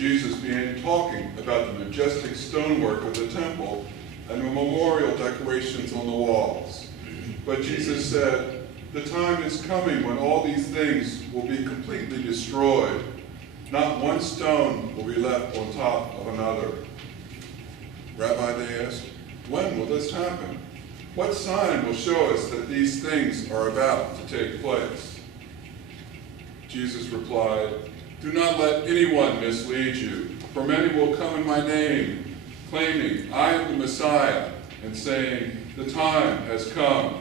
Jesus began talking about the majestic stonework of the temple and the memorial decorations on the walls. But Jesus said, "The time is coming when all these things will be completely destroyed. Not one stone will be left on top of another." "Rabbi," they asked, "when will this happen? What sign will show us that these things are about to take place?" Jesus replied, "Do not let anyone mislead you, for many will come in my name, claiming, 'I am the Messiah,' and saying, 'The time has come.'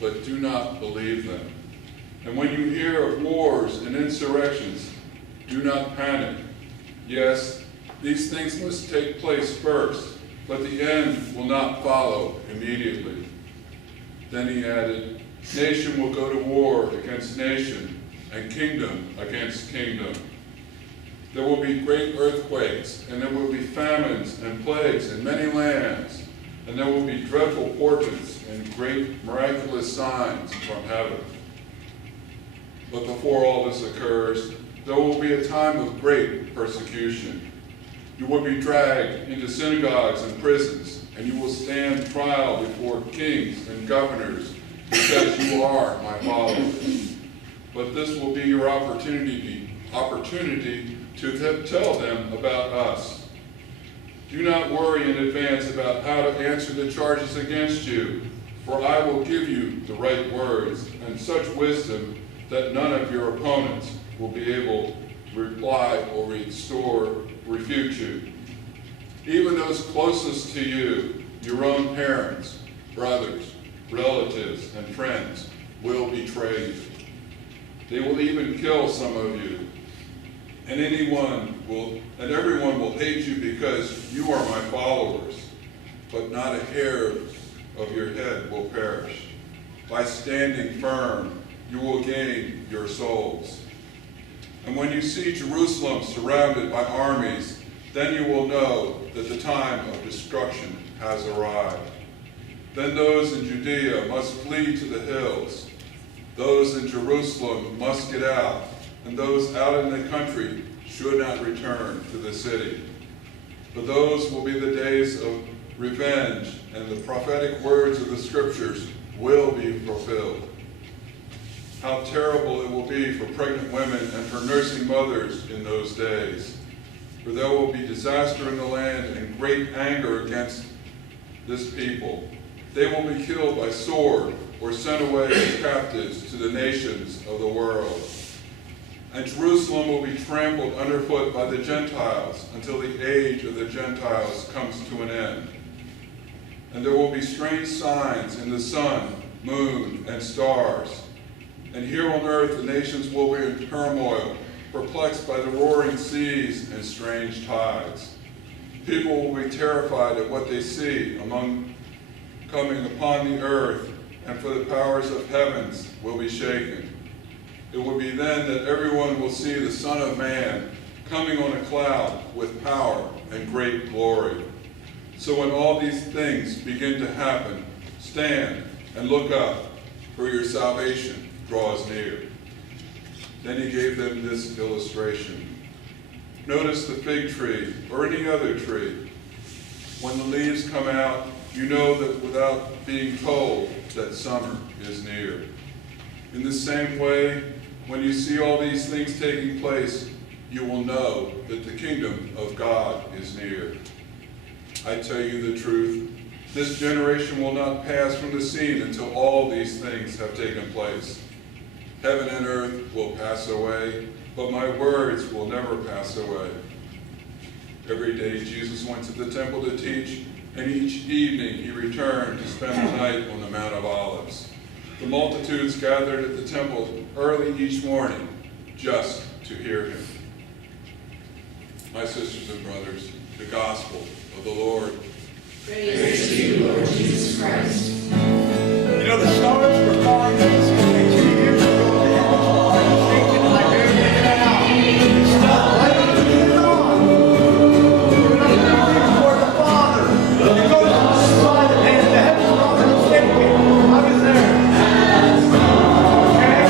But do not believe them. And when you hear of wars and insurrections, do not panic. Yes, these things must take place first, but the end will not follow immediately." Then he added, "Nation will go to war against nation, and kingdom against kingdom. There will be great earthquakes, and there will be famines and plagues in many lands, and there will be dreadful portents and great miraculous signs from heaven. But before all this occurs, there will be a time of great persecution. You will be dragged into synagogues and prisons, and you will stand trial before kings and governors because you are my followers. But this will be your opportunity to tell them about us. Do not worry in advance about how to answer the charges against you, for I will give you the right words and such wisdom that none of your opponents will be able to reply or refute you. Even those closest to you, your own parents, brothers, relatives, and friends, will betray you. They will even kill some of you, and everyone will hate you because you are my followers. But not a hair of your head will perish. By standing firm, you will gain your souls. And when you see Jerusalem surrounded by armies, then you will know that the time of destruction has arrived. Then those in Judea must flee to the hills. Those in Jerusalem must get out, and those out in the country should not return to the city. For those will be the days of revenge, and the prophetic words of the scriptures will be fulfilled. How terrible it will be for pregnant women and for nursing mothers in those days. For there will be disaster in the land and great anger against this people. They will be killed by sword or sent away as captives to the nations of the world. And Jerusalem will be trampled underfoot by the Gentiles until the age of the Gentiles comes to an end. And there will be strange signs in the sun, moon, and stars. And here on earth the nations will be in turmoil, perplexed by the roaring seas and strange tides. People will be terrified at what they see coming upon the earth, and for the powers of heavens will be shaken. It will be then that everyone will see the Son of Man coming on a cloud with power and great glory. So when all these things begin to happen, stand and look up, for your salvation draws near. Then he gave them this illustration. Notice the fig tree or any other tree. When the leaves come out, you know that without being told that summer is near. In the same way, when you see all these things taking place, you will know that the kingdom of God is near. I tell you the truth, this generation will not pass from the scene until all these things have taken place. Heaven and earth will pass away, but my words will never pass away. Every day Jesus went to the temple to teach, and each evening he returned to spend the night on the Mount of Olives. The multitudes gathered at the temple early each morning just to hear him. My sisters and brothers, the gospel of the Lord. Praise to you, Lord Jesus Christ. You know, the stars were falling in the sky 2 years ago. I was thinking, I barely made it out. It's not right up to the dawn. We're not looking for the Father. It goes to the Son and the Heavenly Father who's taken. I was there. Okay?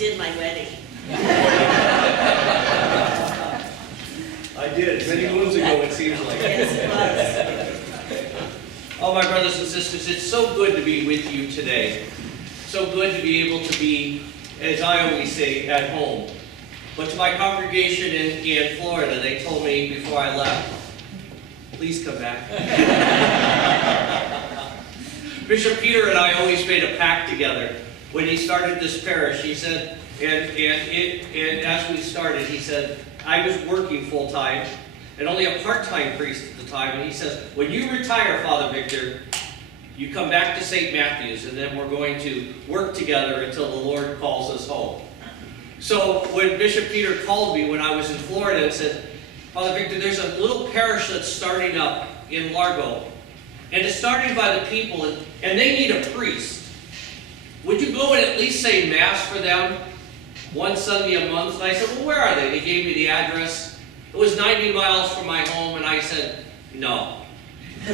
did my wedding. I did, many moons ago, it seems like. Yes, it was. Oh, my brothers and sisters, it's so good to be with you today. So good to be able to be, as I always say, at home. But to my congregation in Florida, they told me before I left, please come back. Bishop Peter and I always made a pact together. When he started this parish, he said, and as we started, he said, I was working full-time and only a part-time priest at the time, and he says, when you retire, Father Victor, you come back to St. Matthew's, and then we're going to work together until the Lord calls us home. So when Bishop Peter called me when I was in Florida and said, Father Victor, there's a little parish that's starting up in Largo, and it's started by the people, and they need a priest. Would you go and at least say Mass for them one Sunday a month? And I said, well, where are they? They gave me the address. It was 90 miles from my home, and I said, no. Too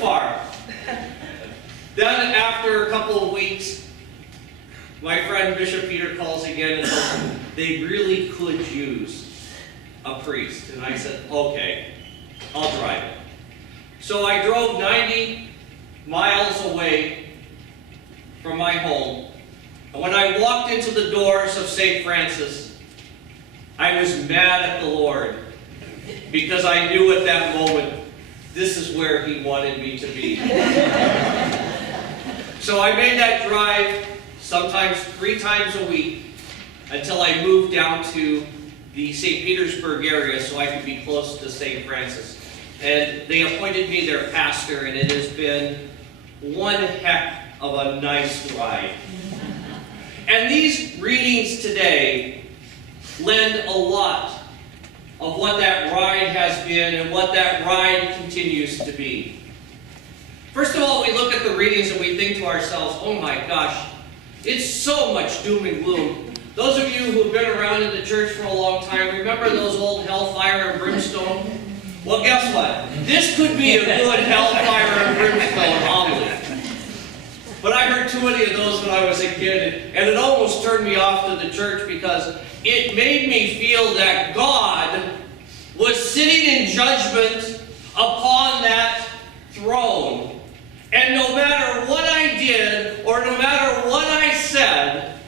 far. Then after a couple of weeks, my friend Bishop Peter calls again and says, they really could use a priest. And I said, okay, I'll drive it. So I drove 90 miles away from my home. And when I walked into the doors of St. Francis, I was mad at the Lord because I knew at that moment this is where He wanted me to be. So I made that drive sometimes 3 times a week until I moved down to the St. Petersburg area so I could be close to St. Francis. And they appointed me their pastor, and it has been one heck of a nice ride. And these readings today lend a lot of what that ride has been and what that ride continues to be. First of all, we look at the readings and we think to ourselves, oh my gosh, it's so much doom and gloom. Those of you who've been around in the church for a long time, remember those old hellfire and brimstone? Well, guess what? This could be a good hellfire and brimstone homily. But I heard too many of those when I was a kid, and it almost turned me off to the church because it made me feel that God was sitting in judgment upon that throne. And no matter what I did, or no matter what I said,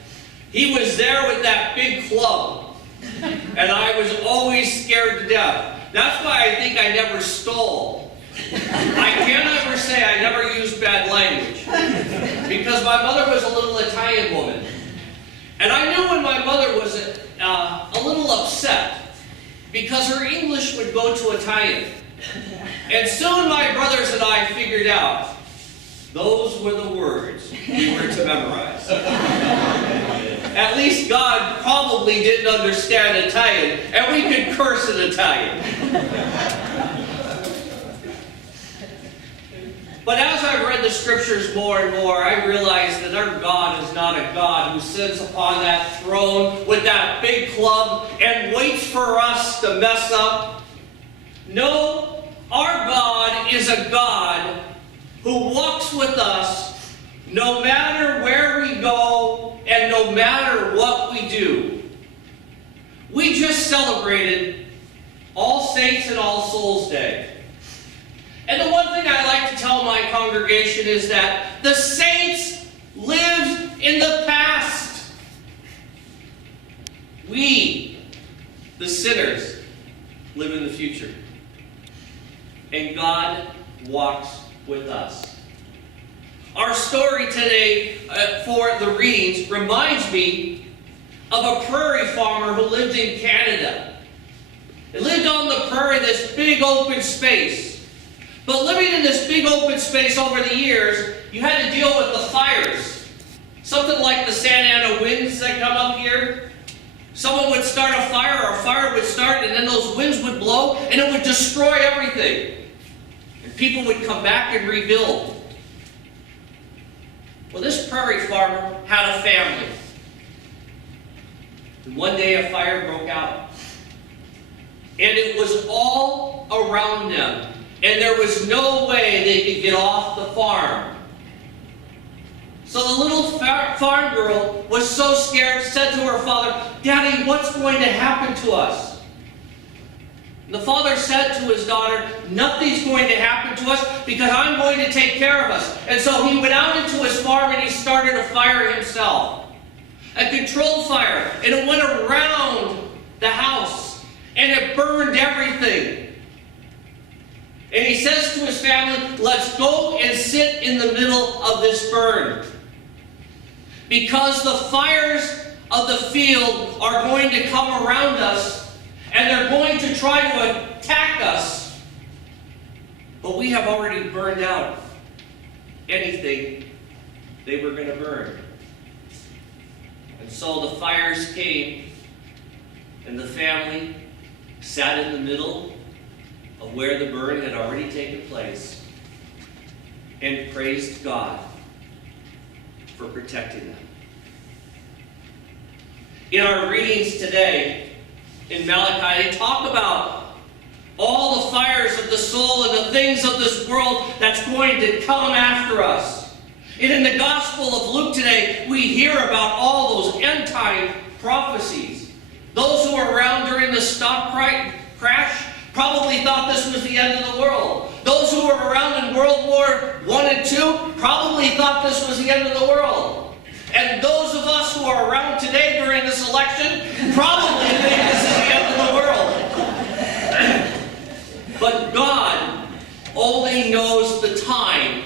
He was there with that big club. And I was always scared to death. That's why I think I never stole. I can't ever say I never used bad language. Because my mother was a little Italian woman. And I knew when my mother was a little upset because her English would go to Italian. And soon my brothers and I figured out those were the words we were to memorize. At least God probably didn't understand Italian, and we could curse in Italian. But as I read the scriptures more and more, I realized that our God is not a God who sits upon that throne with that big club and waits for us to mess up. No, our God is a God who walks with us no matter where we go and no matter what we do. We just celebrated All Saints and All Souls Day. And the one thing I like to tell my congregation is that the saints lived in the past. We, the sinners, live in the future. And God walks with us. Our story today for the readings reminds me of a prairie farmer who lived in Canada. He lived on the prairie, this big open space. But living in this big open space over the years, you had to deal with the fires. Something like the Santa Ana winds that come up here. Someone would start a fire, or a fire would start, and then those winds would blow, and it would destroy everything. And people would come back and rebuild. Well, this prairie farmer had a family. And one day a fire broke out. And it was all around them. And there was no way they could get off the farm. So the little farm girl was so scared, said to her father, "Daddy, what's going to happen to us?" And the father said to his daughter, "Nothing's going to happen to us because I'm going to take care of us." And so he went out into his farm and he started a fire himself. A controlled fire. And it went around the house. And it burned everything. And he says to his family, "Let's go and sit in the middle of this burn. Because the fires of the field are going to come around us, and they're going to try to attack us. But we have already burned out anything they were going to burn." And so the fires came, and the family sat in the middle of where the burn had already taken place and praised God for protecting them. In our readings today, in Malachi, they talk about all the fires of the soul and the things of this world that's going to come after us. And in the Gospel of Luke today, we hear about all those end-time prophecies. Those who were around during the stock crash probably thought this was the end of the world. Those who were around in World War I and II probably thought this was the end of the world. And those of us who are around today during this election probably think this is the end of the world. But God only knows the time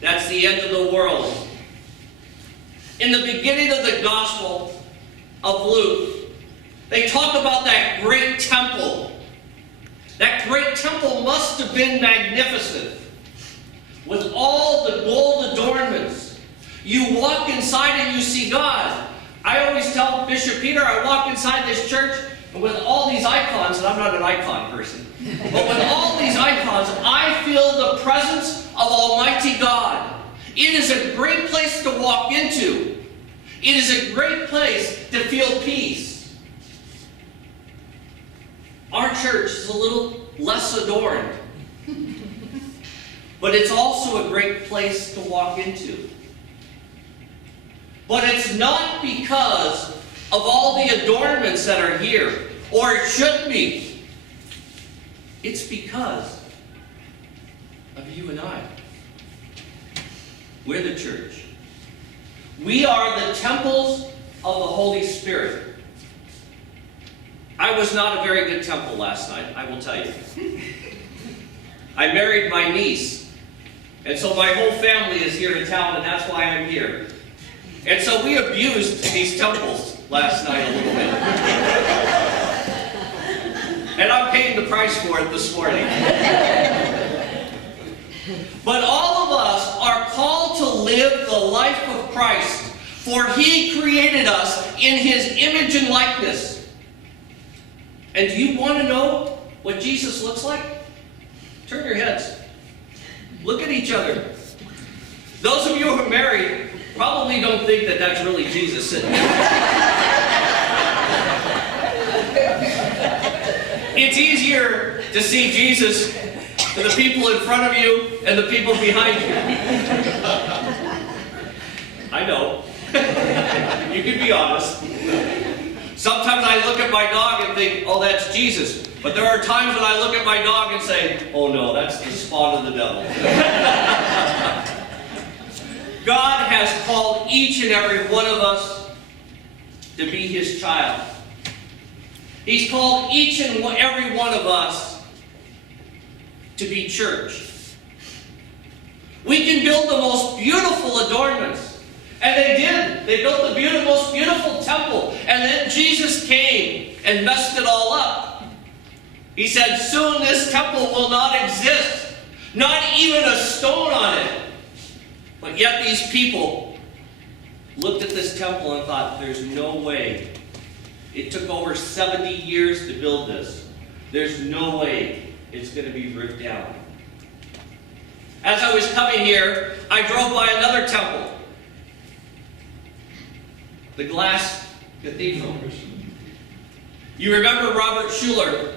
that's the end of the world. In the beginning of the Gospel of Luke, they talk about that great temple. That great temple must have been magnificent, with all the gold adornments. You walk inside and you see God. I always tell Bishop Peter, I walk inside this church, and with all these icons, and I'm not an icon person, but with all these icons, I feel the presence of Almighty God. It is a great place to walk into. It is a great place to feel peace. Our church is a little less adorned, but it's also a great place to walk into. But it's not because of all the adornments that are here, or it should be. It's because of you and I. We're the church. We are the temples of the Holy Spirit. I was not a very good temple last night, I will tell you. I married my niece, and so my whole family is here in town, and that's why I'm here. And so we abused these temples last night a little bit. And I'm paying the price for it this morning. But all of us are called to live the life of Christ, for He created us in His image and likeness. And do you want to know what Jesus looks like? Turn your heads. Look at each other. Those of you who are married probably don't think that that's really Jesus sitting there. It's easier to see Jesus than the people in front of you and the people behind you. I know. You can be honest. Sometimes I look at my dog and think, oh, that's Jesus. But there are times when I look at my dog and say, oh no, that's the spawn of the devil. God has called each and every one of us to be His child. He's called each and every one of us to be church. We can build the most beautiful adornments. And they did. They built the most beautiful temple. And then Jesus came and messed it all up. He said, soon this temple will not exist. Not even a stone on it. But yet these people looked at this temple and thought, there's no way. It took over 70 years to build this. There's no way it's going to be ripped down. As I was coming here, I drove by another temple. The Glass Cathedral. You remember Robert Schuller?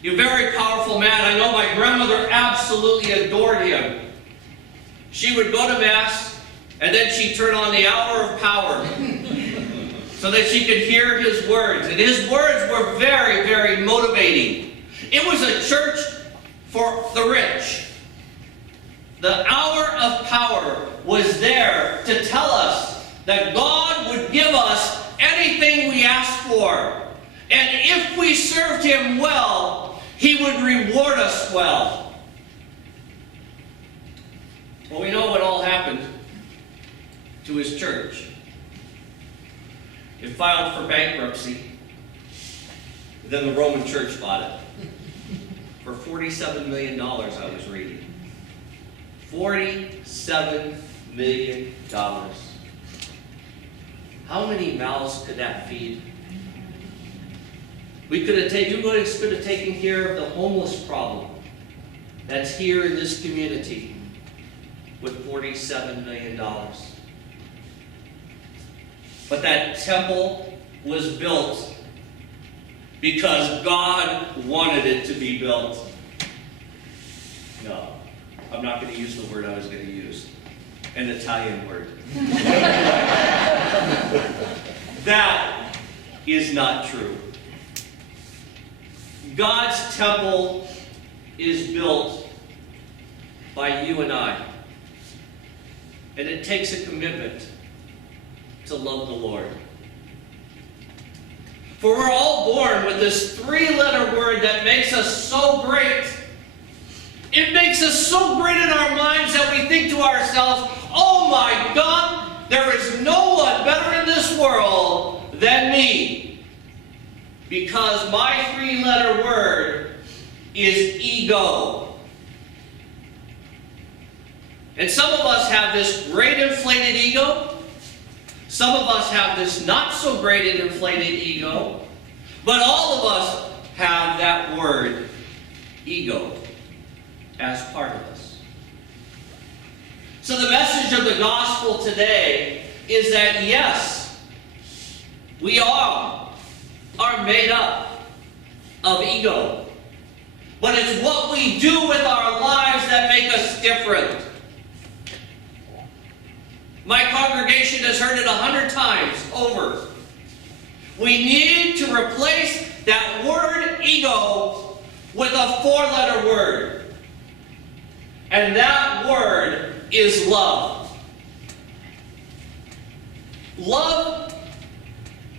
You're a very powerful man. I know my grandmother absolutely adored him. She would go to Mass And then she'd turn on the hour of power so that she could hear his words. And his words were very, very motivating. It was a church for the rich. The hour of power was there to tell us that God would give us anything we asked for. And if we served him well, he would reward us well. Well, we know what all happened to his church. It filed for bankruptcy. Then the Roman church bought it for $47 million, I was reading. $47 million. How many mouths could that feed? You could have taken care of the homeless problem that's here in this community with $47 million. But that temple was built because God wanted it to be built. No, I'm not going to use the word I was going to use. An Italian word. That is not true. God's temple is built by you and I. And it takes a commitment to love the Lord. For we're all born with this three-letter word that makes us so great. It makes us so great in our minds that we think to ourselves, oh my God, there is no one better in this world than me. Because my three-letter word is ego. And some of us have this great inflated ego. Some of us have this not so great and inflated ego. But all of us have that word, ego, as part of us. So the message of the gospel today is that yes, we all are made up of ego. But it's what we do with our lives that make us different. My congregation has heard it 100 times over. We need to replace that word ego with a four-letter word. And that word is love. Love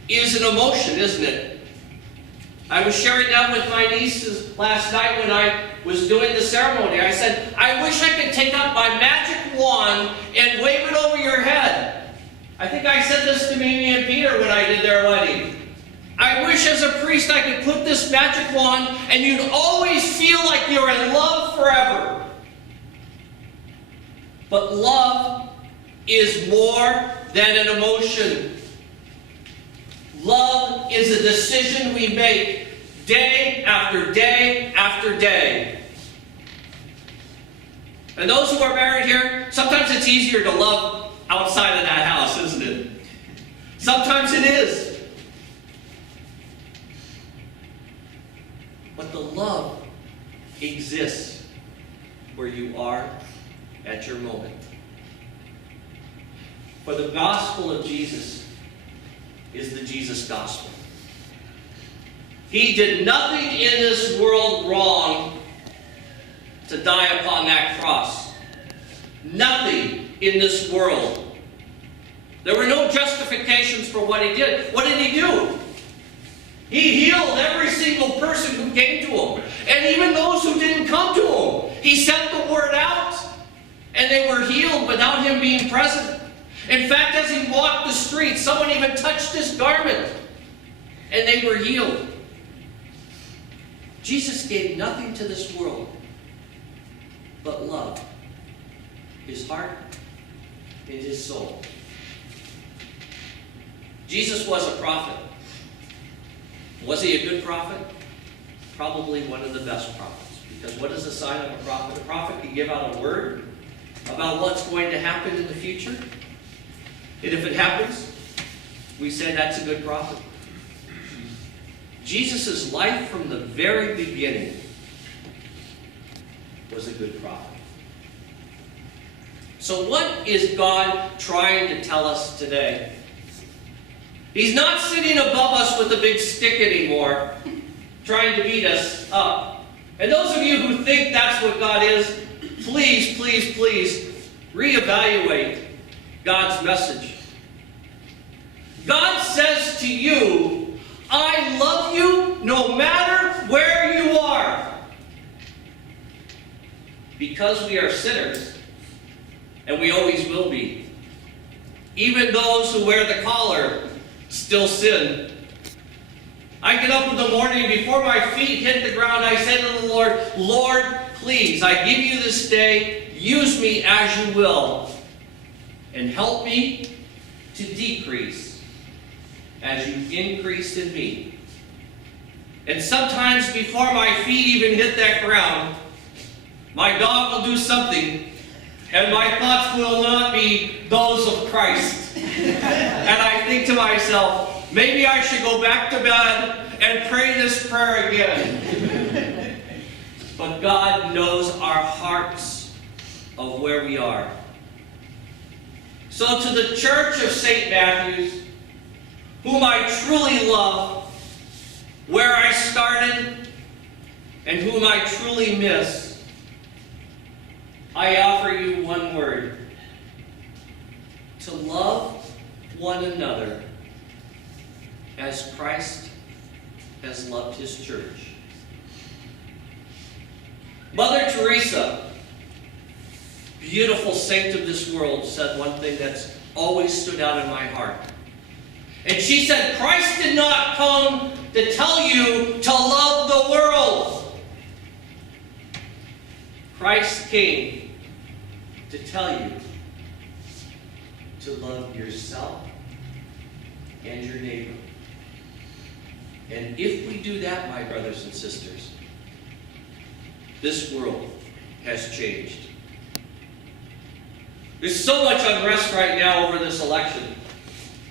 is an emotion, isn't it? I was sharing that with my nieces last night when I was doing the ceremony. I said, I wish I could take out my magic wand and wave it over your head. I think I said this to Mimi and Peter when I did their wedding. I wish as a priest I could put this magic wand and you'd always feel like you're in love forever. But love is more than an emotion. Love is a decision we make day after day after day. And those who are married here, sometimes it's easier to love outside of that house, isn't it? Sometimes it is. But the love exists where you are at your moment. For the gospel of Jesus is the Jesus gospel. He did nothing in this world wrong to die upon that cross. Nothing in this world. There were no justifications for what he did. What did he do? He healed every single person who came to him. And even those who didn't come to him. He sent the word out. And they were healed without him being present. In fact, as he walked the streets, someone even touched his garment. And they were healed. Jesus gave nothing to this world but love. His heart and his soul. Jesus was a prophet. Was he a good prophet? Probably one of the best prophets. Because what is the sign of a prophet? A prophet can give out a word about what's going to happen in the future. And if it happens, we say that's a good prophet. Jesus' life from the very beginning was a good prophet. So what is God trying to tell us today? He's not sitting above us with a big stick anymore, trying to beat us up. And those of you who think that's what God is, please, please, please reevaluate God's message. God says to you, I love you no matter where you are. Because we are sinners, and we always will be. Even those who wear the collar still sin. I get up in the morning, before my feet hit the ground, I say to the Lord, Lord, please, I give you this day, use me as you will, and help me to decrease as you increase in me. And sometimes before my feet even hit that ground, my dog will do something, and my thoughts will not be those of Christ. And I think to myself, maybe I should go back to bed and pray this prayer again. But God knows our hearts of where we are. So to the Church of St. Matthew's, whom I truly love, where I started, and whom I truly miss, I offer you one word: to love one another as Christ has loved his church. Mother Teresa, beautiful saint of this world, said one thing that's always stood out in my heart. And she said, Christ did not come to tell you to love the world. Christ came to tell you to love yourself and your neighbor. And if we do that, my brothers and sisters, this world has changed. There's so much unrest right now over this election.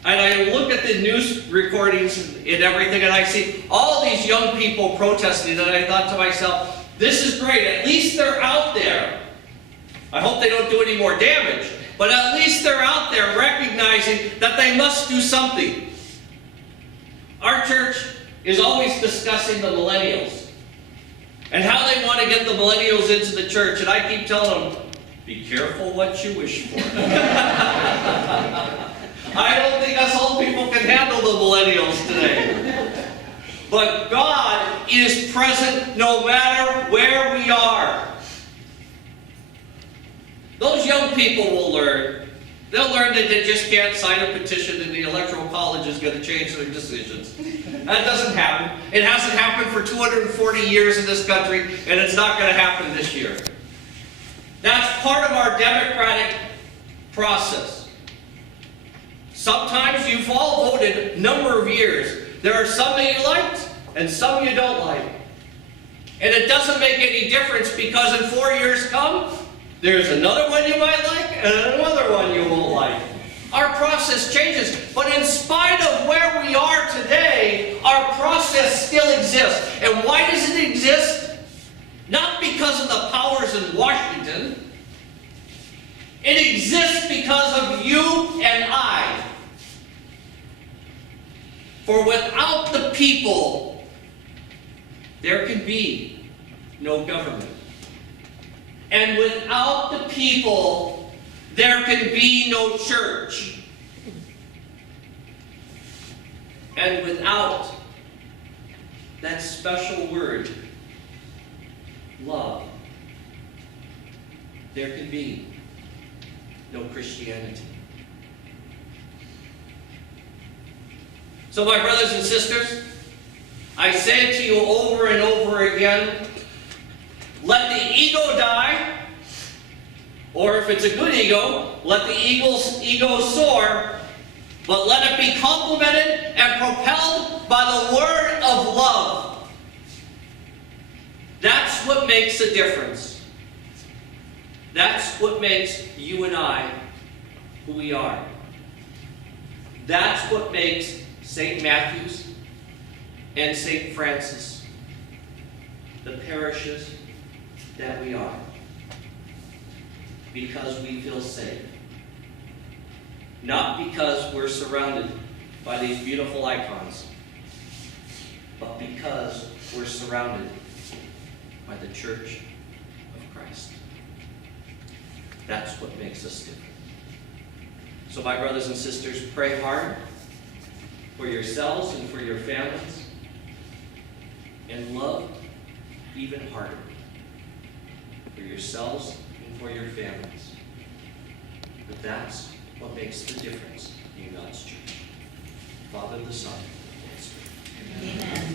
And I look at the news recordings and everything, and I see all these young people protesting, and I thought to myself, this is great. At least they're out there. I hope they don't do any more damage. But at least they're out there recognizing that they must do something. Our church is always discussing the millennials and how they want to get the millennials into the church. And I keep telling them, be careful what you wish for. I don't think us old people can handle the millennials today. But God is present no matter where we are. Those young people will learn. They'll learn that they just can't sign a petition and the Electoral College is going to change their decisions. That doesn't happen. It hasn't happened for 240 years in this country, and it's not going to happen this year. That's part of our democratic process. Sometimes you've all voted a number of years. There are some that you liked and some you don't like. And it doesn't make any difference, because in 4 years come, there's another one you might like and another one you won't like. Our process changes, but in spite of where we are today, our process still exists. And why does it exist? Not because of the powers in Washington. It exists because of you and I. For without the people, there can be no government. And without the people, there can be no church. And without that special word, love, there can be no Christianity. So my brothers and sisters, I say to you over and over again, let the ego die, or if it's a good ego, let the ego soar, but let it be complemented and propelled by the word of love. That's what makes a difference. That's what makes you and I who we are. That's what makes St. Matthew's and St. Francis the parishes that we are. because we feel safe. Not because we're surrounded by these beautiful icons, but because we're surrounded by the Church of Christ. That's what makes us different. So my brothers and sisters, pray hard for yourselves and for your families, and love even harder for yourselves and for your families. But that's what makes the difference in God's church. Father, the Son, and the Holy Spirit. Amen.